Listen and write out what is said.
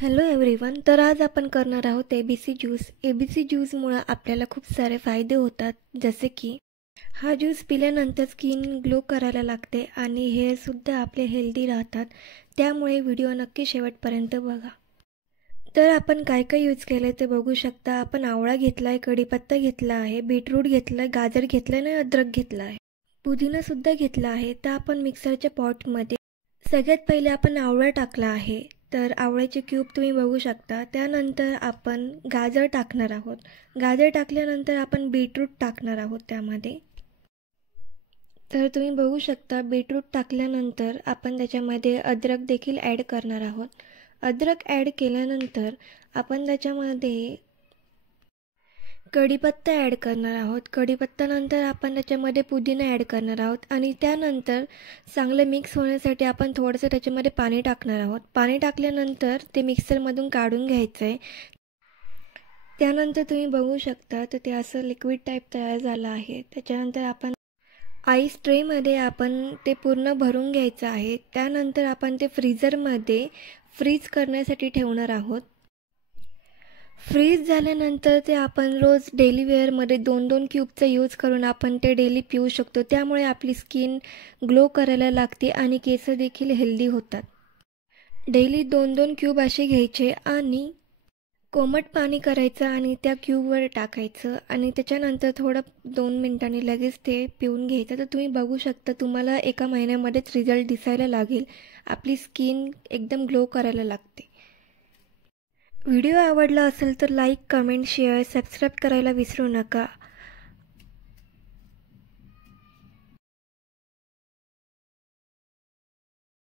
Hello everyone. तर आज आपण करणार आहोत ABC ज्यूस. ABC ज्यूसमुळे आपल्याला खूप सारे फायदे होतात, जसे की हा ज्यूस पिल्यानंतर स्किन ग्लो करायला लागते आणि हेअरसुद्धा आपले हेल्दी राहतात. त्यामुळे व्हिडिओ नक्की शेवटपर्यंत बघा. तर आपण काय काय यूज केलं ते बघू शकता. आपण आवळा घेतला आहे, कढीपत्ता घेतला आहे, बीटरूट घेतलं आहे, गाजर घेतलं आहे आणि अद्रक घेतला आहे. पुदिनासुद्धा घेतला आहे. तर आपण मिक्सरच्या पॉटमध्ये सगळ्यात पहिले आपण आवळा टाकला आहे. तर आवळ्याचे क्यूब तुम्ही बघू शकता. त्यानंतर आपण गाजर टाकणार आहोत. गाजर टाकल्यानंतर आपण बीटरूट टाकणार आहोत त्यामध्ये. तर तुम्ही बघू शकता बीटरूट टाकल्यानंतर आपण त्याच्यामध्ये अद्रक देखील ॲड करणार आहोत. अद्रक ॲड केल्यानंतर आपण त्याच्यामध्ये कढीपत्ता ॲड करणार आहोत. कढीपत्त्यानंतर आपण त्याच्यामध्ये पुदिना ॲड करणार आहोत आणि त्यानंतर चांगलं मिक्स होण्यासाठी आपण थोडंसं त्याच्यामध्ये पाणी टाकणार आहोत. पाणी टाकल्यानंतर ते मिक्सरमधून काढून घ्यायचं आहे. त्यानंतर तुम्ही बघू शकता तर ते असं लिक्विड टाईप तयार झालं आहे. त्याच्यानंतर आपण आईस ट्रेमध्ये आपण ते पूर्ण भरून घ्यायचं आहे. त्यानंतर आपण ते फ्रीझरमध्ये फ्रीज करण्यासाठी ठेवणार आहोत. फ्रीज झाल्यानंतर ते आपण रोज डेली वेअरमध्ये 2-2 क्यूबचा यूज करून आपण ते डेली पिऊ शकतो. त्यामुळे आपली स्किन ग्लो करायला लागते आणि केस देखील हेल्दी होतात. डेली 2-2 क्यूब असे घ्यायचे आणि कोमट पाणी करायचं आणि त्या क्यूबवर टाकायचं आणि त्याच्यानंतर थोडं 2 मिनिटांनी लगेच ते पिऊन घ्यायचं. तर तुम्ही बघू शकता तुम्हाला एका महिन्यामध्येच रिझल्ट दिसायला लागेल. आपली स्किन एकदम ग्लो करायला लागते. व्हिडिओ आवडला असेल तर लाईक, कमेंट, शेअर, सबस्क्राईब करायला विसरू नका.